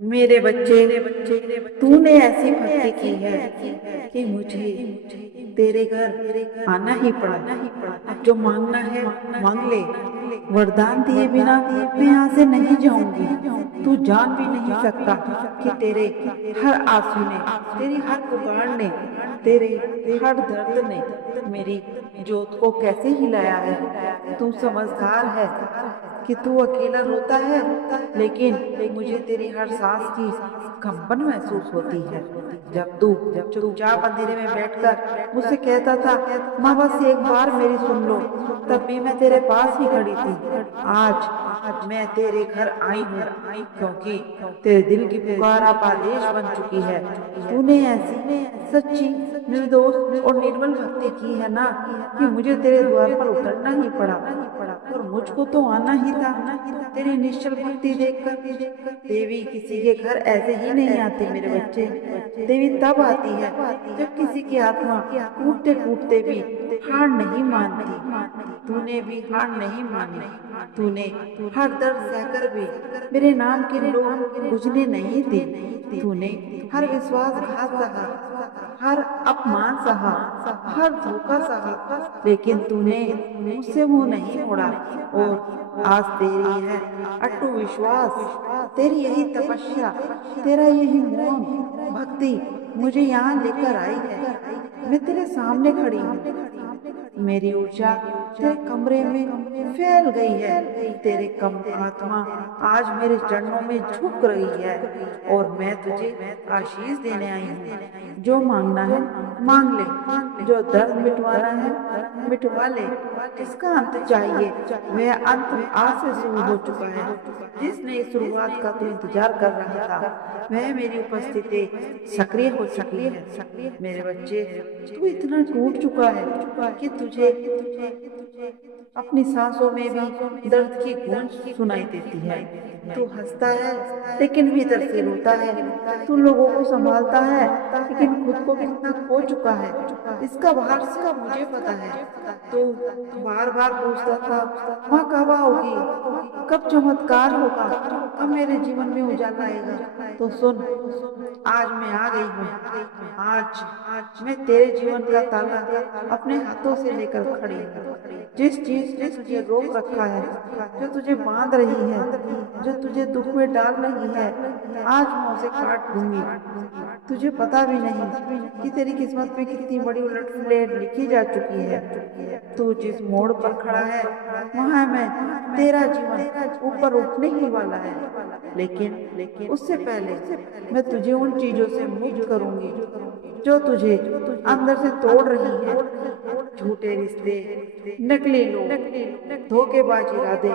मेरे बच्चे, तूने ऐसी भक्ति की है कि मुझे तेरे घर आना ही पड़ा। अब जो मांगना है मांग ले। वरदान दिए बिना मैं यहाँ से नहीं जाऊंगी। तू जान भी नहीं सकता कि तेरे हर आंसू ने, तेरी हर पुकार ने, तेरे हर दर्द ने मेरी जोत को कैसे हिलाया है। तू समझदार है कि तू अकेला रोता है, लेकिन मुझे तेरी हर सांस की कंपन महसूस होती है। जब चुपचाप अंधेरे में बैठकर मुझसे कहता था, माँ बस एक बार मेरी सुन लो, तब भी मैं तेरे पास ही खड़ी थी। आज मैं तेरे घर आई हूँ, क्योंकि तेरे दिल की पुकार अब आदेश बन चुकी है। तूने ऐसी सच्ची, निर्दोष और निर्मल भक्ति की है ना, कि मुझे तेरे द्वार पर उतरना ही पड़ा। और मुझको तो आना ही था। तेरी निश्चल भक्ति देखकर देवी किसी के घर ऐसे ही नहीं आती मेरे बच्चे। देवी तब आती है जब किसी की आत्मा टूटते टूटते भी हार नहीं मानती। तूने भी हार नहीं मानी। तूने हर दर्द सहकर भी मेरे नाम की लो बुझने नहीं दी। तूने हर विश्वासघात सहा, हर अपमान सहा, हर धोखा सहा, लेकिन तूने मुझसे मुंह नहीं मोड़ा। और आज तेरी है अटूट विश्वास, तेरी यही तपस्या, तेरा यही मौन भक्ति मुझे यहाँ लेकर आई है। मैं तेरे सामने खड़ी हूँ। मेरी ऊर्जा तेरे कमरे में फैल गई है। तेरे कम आत्मा आज मेरे चरणों में झुक रही है, और मैं तुझे आशीष देने आई हूँ। जो मांगना है मांग ले, जो दर्द मिटवाना है मिटवा ले। जिसका अंत चाहिए वह अंत आज से शुरू हो चुका है। जिसने इस शुरुआत का तो इंतजार कर रहा था, वह मेरी उपस्थिति सक्रिय हो चुकी है। मेरे बच्चे, तू इतना टूट चुका है कि तुझे अपनी सांसों में भी दर्द की गूंज सुनाई देती है। तू हंसता है लेकिन भीतर से रोता है। तू लोगों को संभालता है लेकिन खुद को कितना खो चुका है, इसका बाहर से मुझे पता है। तू बार बार पूछता था, माँ कब आओगी, कब चमत्कार होगा, कब मेरे जीवन में उजाला आएगा। तो सुन, आज मैं आ गई हूँ। आज मैं तेरे जीवन का ताला अपने हाथों से लेकर खड़ी हूँ। जिस चीज ने तुझे रोक रखा है, जो तुझे बांध रही है, जो तुझे दुख में डाल रही है, आज मैं उसे काट दूंगी। तुझे पता भी नहीं कि तेरी किस्मत में कितनी बड़ी उलटफेर लिखी जा चुकी है। तू जिस मोड़ पर खड़ा है वहां मैं तेरा जीवन ऊपर उठने ही वाला है। लेकिन उससे पहले मैं तुझे उन चीजों से मुक्त करूंगी जो तुझे अंदर से तोड़ रही है। झूठे रिश्ते, नकली लोग, धोखेबाज इरादे,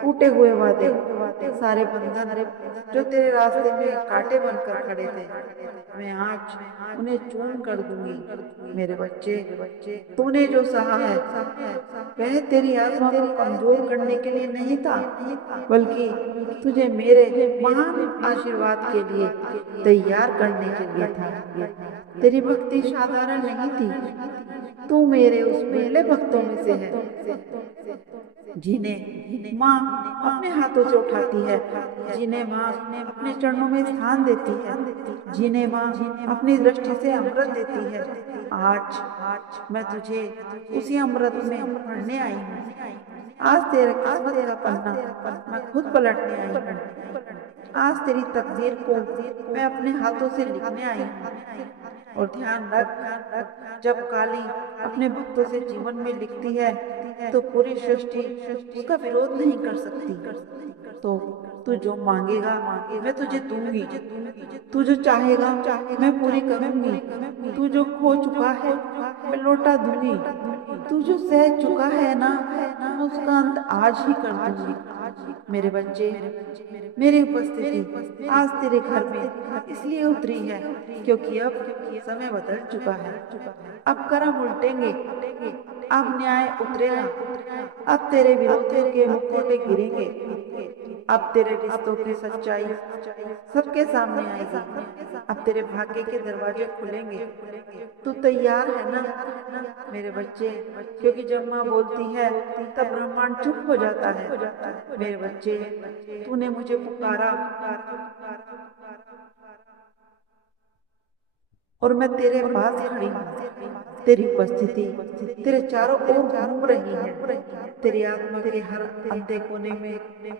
टूटे हुए वादे, सारे बंधन जो तेरे रास्ते में कांटे बनकर खड़े थे, मैं आज उन्हें चूर्ण कर दूंगी। मेरे बच्चे, तूने जो सहा है वह तेरी आत्मा को कमजोर करने के लिए नहीं था, बल्कि तुझे मेरे महान आशीर्वाद के लिए तैयार करने के लिए था। तेरी भक्ति साधारण नहीं थी, तू मेरे उस पहले भक्तों में से है जिन्हें माँ अपने हाथों से उठाती है, जिन्हें माँ अपने चरणों में स्थान देती है, जिन्हें माँ अपनी दृष्टि से अमृत देती है। आज मैं तुझे उसी अमृत में भरने आई हूँ। आज तेरा किस्मत का पन्ना मैं खुद पलटने आई हूँ। आज तेरी तकदीर को मैं अपने हाथों से लिखने आई हूँ। और ध्यान रख, जब काली अपने भक्तों से जीवन में लिखती है तो पूरी सृष्टि उसका विरोध नहीं कर सकती। तो तू जो मांगेगा मैं तुझे दूंगी। तू जो चाहेगा मैं पूरी करूंगी। तू जो खो चुका है मैं लौटा दूंगी। तू जो सह चुका है ना, मैं उसका अंत आज ही कर दूंगी। मेरे बच्चे, मेरी उपस्थिति आज तेरे घर में इसलिए उतरी है क्योंकि अब समय बदल चुका है। अब कर्म उल्टेंगे, अब न्याय उतरेगा, अब तेरे विरोधियों के मुखौटे गिरेंगे। अब तेरे रिश्तों की सच्चाई सबके सामने आएगी। अब तेरे भाग्य के दरवाजे खुलेंगे। तू तैयार है ना मेरे बच्चे? क्योंकि जब माँ बोलती है तब ब्रह्मांड चुप हो जाता है। मेरे बच्चे, तूने मुझे पुकारा और मैं तेरे पास खड़ी हूँ। तेरी उपस्थिति तेरे चारों ओर घूम रही है। तेरी आत्मा के हर अंधे कोने में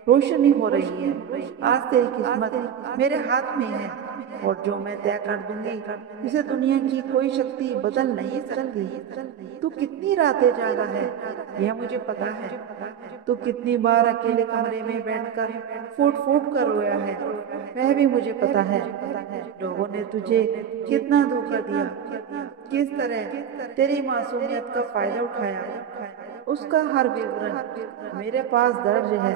रोशनी हो रही है। आज तेरी किस्मत मेरे हाथ में है और जो मैं तय कर दूंगी उसे दुनिया की कोई शक्ति बदल नहीं सकती। तू कितनी रातें जागा है यह मुझे पता है। तू कितनी बार अकेले कमरे में बैठकर फूट फूट कर रोया है वह भी मुझे पता है। लोगों ने तुझे कितना धोखा दिया, किस तरह तेरी मासूमियत का फायदा उठाया, उसका हर विवरण मेरे पास दर्ज है।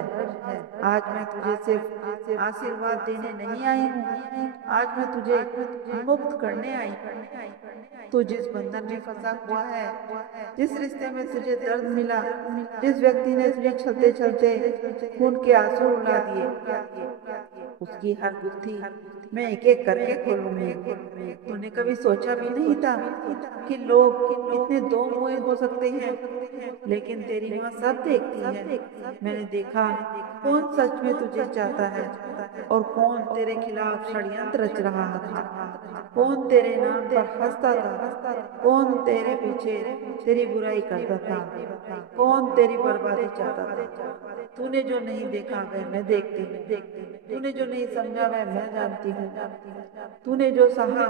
आज मैं तुझे सिर्फ आशीर्वाद देने नहीं आई हूँ, आज मैं तुझे मुक्त करने आई हूँ। तू जिस बंधन में फंसा हुआ है, जिस रिश्ते में तुझे दर्द मिला, जिस व्यक्ति ने तुझे चलते चलते खून के आंसू रुला दिए, उसकी हर गुत्थी मैं एक एक करके खोलूंगी। तूने कभी सोचा भी नहीं था कि लोग इतने दो मुंहे हो सकते हैं, लेकिन तेरी माँ सब देखती है। मैंने देखा कौन सच में तुझे चाहता है और कौन तेरे खिलाफ षड्यंत्र रच रहा था, कौन तेरे नाम पर हंसता था, कौन तेरे पीछे तेरी बुराई करता था, कौन तेरी बर्बादी चाहता था। तूने जो नहीं देखा वह मैं देखती हूँ, तूने जो नहीं समझा वह मैं जानती हूँ। तूने जो सहा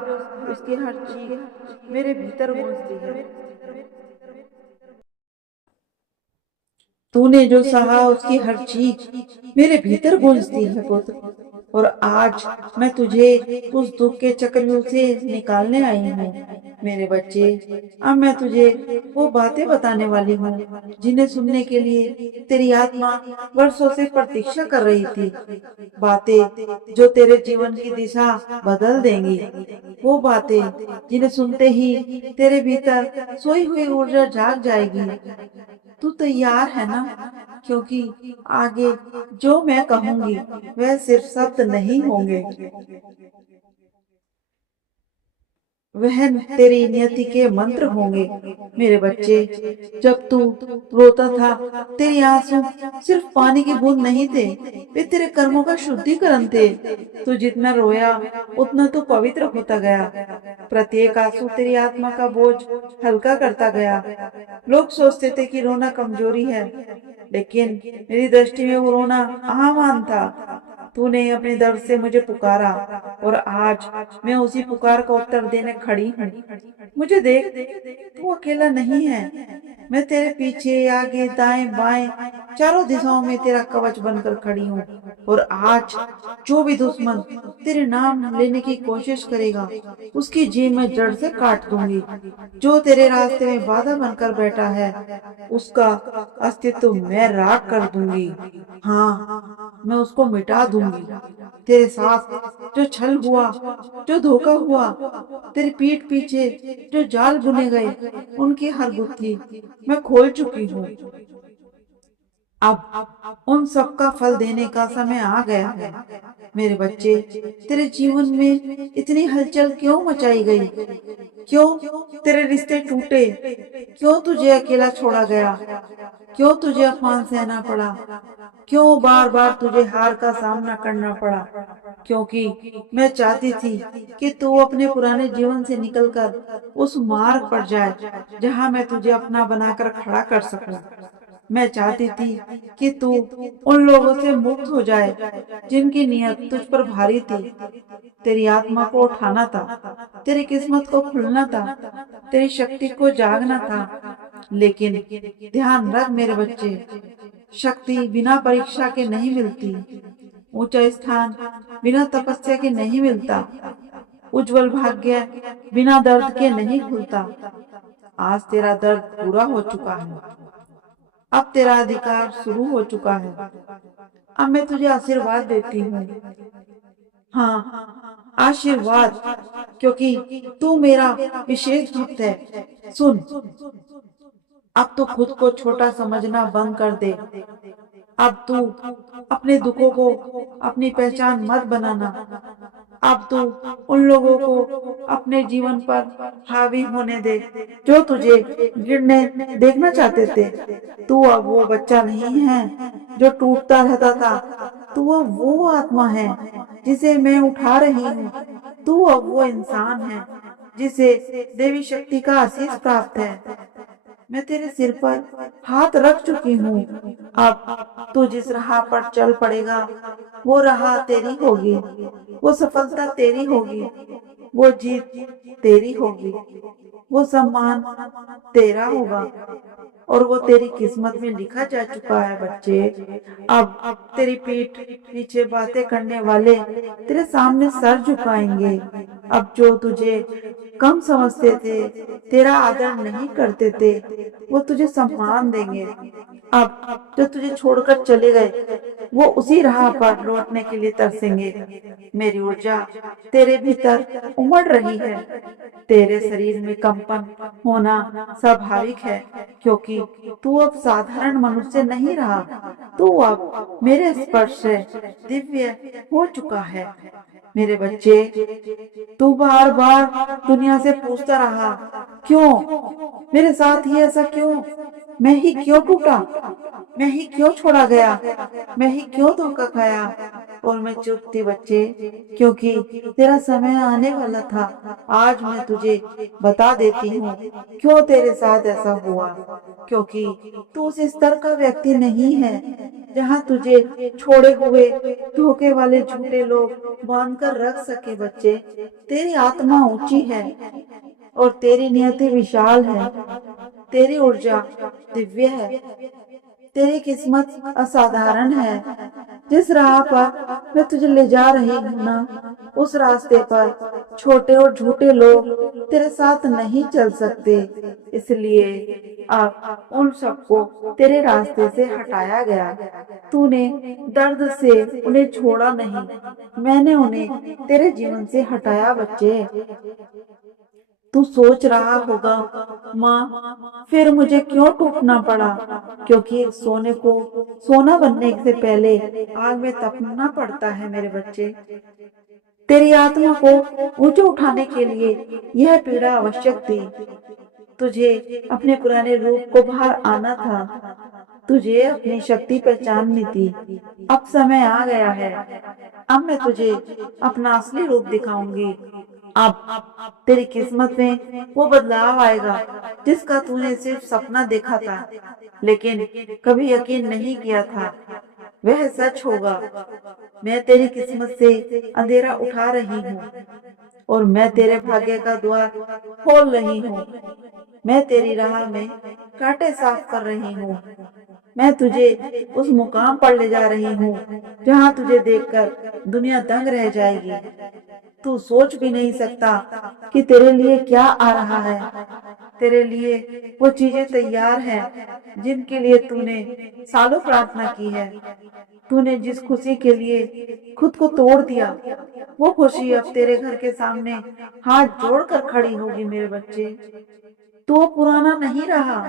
उसकी हर चीख मेरे भीतर गूंजती है। तूने जो सहा उसकी हर चीख मेरे भीतर गूंजती है पुत्र। और आज मैं तुझे उस दुख के चक्रव्यूह से निकालने आई हूँ। मेरे बच्चे, अब मैं तुझे वो बातें बताने वाली हूँ जिन्हें सुनने के लिए तेरी आत्मा वर्षों से प्रतीक्षा कर रही थी। बातें जो तेरे जीवन की दिशा बदल देंगी। वो बातें जिन्हें सुनते ही तेरे भीतर सोई हुई ऊर्जा जाग जाएगी। तू तैयार है ना? क्योंकि आगे जो मैं कहूंगी वह सिर्फ शब्द नहीं होंगे, वह तेरी नियति के मंत्र होंगे। मेरे बच्चे, जब तू रोता था तेरे आंसू सिर्फ पानी की बूंद नहीं थे, वे तेरे कर्मों का शुद्धिकरण थे। तू जितना रोया उतना तू पवित्र होता गया। प्रत्येक आंसू तेरी आत्मा का बोझ हल्का करता गया। लोग सोचते थे कि रोना कमजोरी है, लेकिन मेरी दृष्टि में वो रोना आमान था। तूने अपने दर्द से मुझे पुकारा और आज मैं उसी पुकार का उत्तर देने खड़ी हूँ। मुझे देख, तू अकेला नहीं है। मैं तेरे पीछे, आगे, दाएं बाएं चारों दिशाओं में तेरा कवच बनकर खड़ी हूँ। और आज जो भी दुश्मन तेरे नाम लेने की कोशिश करेगा उसकी जीभ मैं जड़ से काट दूंगी। जो तेरे रास्ते में बाधा बनकर बैठा है उसका अस्तित्व मैं राख कर दूंगी। हाँ, मैं उसको मिटा दूंगी। तेरे साथ जो छल हुआ, जो धोखा हुआ, तेरी पीठ पीछे जो जाल बुने गए, उनकी हर गुत्थी मैं खोल चुकी हूँ। अब उन सब का फल देने का समय आ गया है। मेरे बच्चे, तेरे जीवन में इतनी हलचल क्यों मचाई गई? क्यों तेरे रिश्ते टूटे? क्यों तुझे अकेला छोड़ा गया? क्यों तुझे अपमान सहना पड़ा? क्यों बार बार तुझे हार का सामना करना पड़ा? क्योंकि मैं चाहती थी कि तू अपने पुराने जीवन से निकलकर उस मार्ग पर जाए जहां मैं तुझे अपना बनाकर खड़ा कर सकूं। मैं चाहती थी कि तू उन लोगों से मुक्त हो जाए जिनकी नियत तुझ पर भारी थी। तेरी आत्मा को उठाना था, तेरी किस्मत को खुलना था, तेरी शक्ति को जागना था। लेकिन ध्यान रख मेरे बच्चे, शक्ति बिना परीक्षा के नहीं मिलती। ऊंचा स्थान बिना तपस्या के नहीं मिलता। उज्जवल भाग्य बिना दर्द के नहीं खुलता। आज तेरा दर्द पूरा हो चुका है। अब तेरा अधिकार शुरू हो चुका है। अब मैं तुझे आशीर्वाद देती हूँ। हाँ, आशीर्वाद, क्योंकि तू मेरा विशेष भक्त है। सुन, अब तो खुद को छोटा समझना बंद कर दे। अब तू अपने दुखों को अपनी पहचान मत बनाना। अब तू उन लोगों को अपने जीवन पर हावी होने दे जो तुझे गिरने देखना चाहते थे। तू अब वो बच्चा नहीं है जो टूटता रहता था। तू अब वो आत्मा है जिसे मैं उठा रही हूँ। तू अब वो इंसान है जिसे देवी शक्ति का आशीष प्राप्त है। मैं तेरे सिर पर हाथ रख चुकी हूँ। अब तू जिस राह पर चल पड़ेगा वो राह तेरी होगी, वो सफलता तेरी होगी, वो जीत तेरी होगी, वो सम्मान तेरा होगा और वो तेरी किस्मत में लिखा जा चुका है बच्चे। अब तेरी पीठ पीछे बातें करने वाले तेरे सामने सर झुकाएंगे। अब जो तुझे कम समझते थे, तेरा आदर नहीं करते थे, वो तुझे सम्मान देंगे। अब जो तुझे छोड़कर चले गए वो उसी राह पर लौटने के लिए तरसेंगे। मेरी ऊर्जा तेरे भीतर उमड़ रही है। तेरे शरीर में कंपन होना स्वाभाविक है क्योंकि तू अब साधारण मनुष्य नहीं रहा। तू अब मेरे स्पर्श से दिव्य हो चुका है। मेरे बच्चे, तू बार बार दुनिया से पूछता रहा, क्यों मेरे साथ ही ऐसा क्यों? मैं ही क्यों टूटा? मैं ही क्यों छोड़ा गया? मैं ही क्यों धोखा खाया? और मैं चुप थी बच्चे, क्योंकि तेरा समय आने वाला था। आज मैं तुझे बता देती हूँ क्यों तेरे साथ ऐसा हुआ। क्योंकि तू उस स्तर का व्यक्ति नहीं है जहाँ तुझे छोड़े हुए धोखे वाले झूठे लोग बांध कर रख सके बच्चे। तेरी आत्मा ऊंची है और तेरी नियति विशाल है। तेरी ऊर्जा दिव्य है। तेरी किस्मत असाधारण है। जिस राह पर मैं तुझे ले जा रही हूँ ना, उस रास्ते पर छोटे और झूठे लोग तेरे साथ नहीं चल सकते। इसलिए अब उन सबको तेरे रास्ते से हटाया गया। तूने दर्द से उन्हें छोड़ा नहीं, मैंने उन्हें तेरे जीवन से हटाया बच्चे। तू सोच रहा होगा, माँ फिर मुझे क्यों टूटना पड़ा? क्योंकि सोने को सोना बनने से पहले आग में तपना पड़ता है मेरे बच्चे। तेरी आत्मा को ऊंचे उठाने के लिए यह पीड़ा आवश्यक थी। तुझे अपने पुराने रूप को बाहर आना था। तुझे अपनी शक्ति पहचाननी थी। अब समय आ गया है। अब मैं तुझे अपना असली रूप दिखाऊंगी। अब तेरी किस्मत में वो बदलाव आएगा जिसका तूने सिर्फ सपना देखा था लेकिन कभी यकीन नहीं किया था। वह सच होगा। मैं तेरी किस्मत से अंधेरा उठा रही हूँ और मैं तेरे भाग्य का द्वार खोल रही हूँ। मैं तेरी राह में कांटे साफ कर रही हूँ। मैं तुझे उस मुकाम पर ले जा रही हूँ जहाँ तुझे देखकर दुनिया दंग रह जाएगी। तू सोच भी नहीं सकता कि तेरे लिए क्या आ रहा है। तेरे लिए वो चीजें तैयार हैं जिनके लिए तूने सालों प्रार्थना की है। तूने जिस खुशी के लिए खुद को तोड़ दिया, वो खुशी अब तेरे घर के सामने हाथ जोड़कर खड़ी होगी मेरे बच्चे। तू वो पुराना नहीं रहा,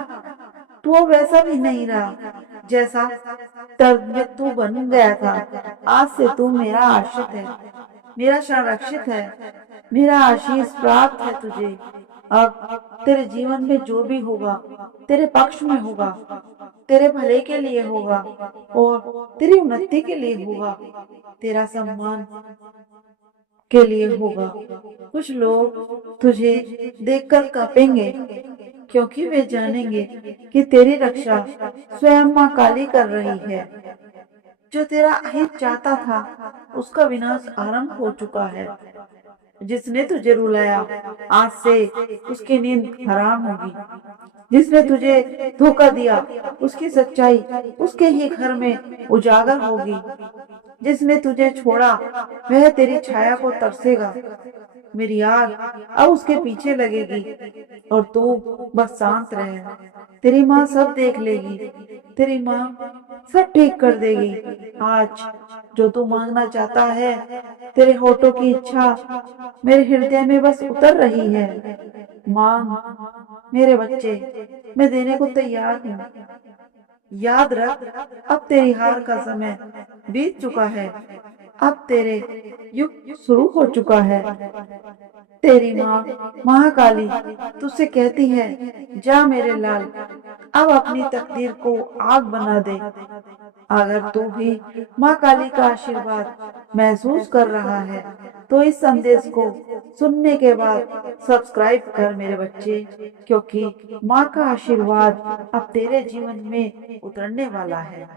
तू वो वैसा भी नहीं रहा जैसा दर्द में तू बन गया था। आज से तू मेरा आश्रित है, मेरा संरक्षित है, मेरा आशीष प्राप्त है तुझे। अब तेरे जीवन में जो भी होगा तेरे पक्ष में होगा, तेरे भले के लिए होगा और तेरी उन्नति के लिए होगा, तेरा सम्मान के लिए होगा। कुछ लोग तुझे देखकर कांपेंगे क्योंकि वे जानेंगे कि तेरी रक्षा स्वयं मां काली कर रही है। जो तेरा अहित चाहता था उसका विनाश आरंभ हो चुका है। जिसने तुझे रुलाया आज से उसकी नींद हराम होगी। जिसने तुझे धोखा दिया उसकी सच्चाई उसके ही घर में उजागर होगी। जिसने तुझे छोड़ा वह तेरी छाया को तरसेगा। मेरी आग अब उसके पीछे लगेगी और तू बस शांत रहे। तेरी माँ सब देख लेगी। तेरी माँ सब ठीक कर देगी। आज जो तू मांगना चाहता है, तेरे होठों की इच्छा मेरे हृदय में बस उतर रही है। मांग मेरे बच्चे, मैं देने को तैयार हूँ। याद रख, अब तेरी हार का समय बीत चुका है। अब तेरे युग शुरू हो चुका है। तेरी माँ महाकाली तुझसे कहती है, जा मेरे लाल, अब अपनी तकदीर को आग बना दे। अगर तू भी माँ काली का आशीर्वाद महसूस कर रहा है तो इस संदेश को सुनने के बाद सब्सक्राइब कर मेरे बच्चे, क्योंकि माँ का आशीर्वाद अब तेरे जीवन में उतरने वाला है।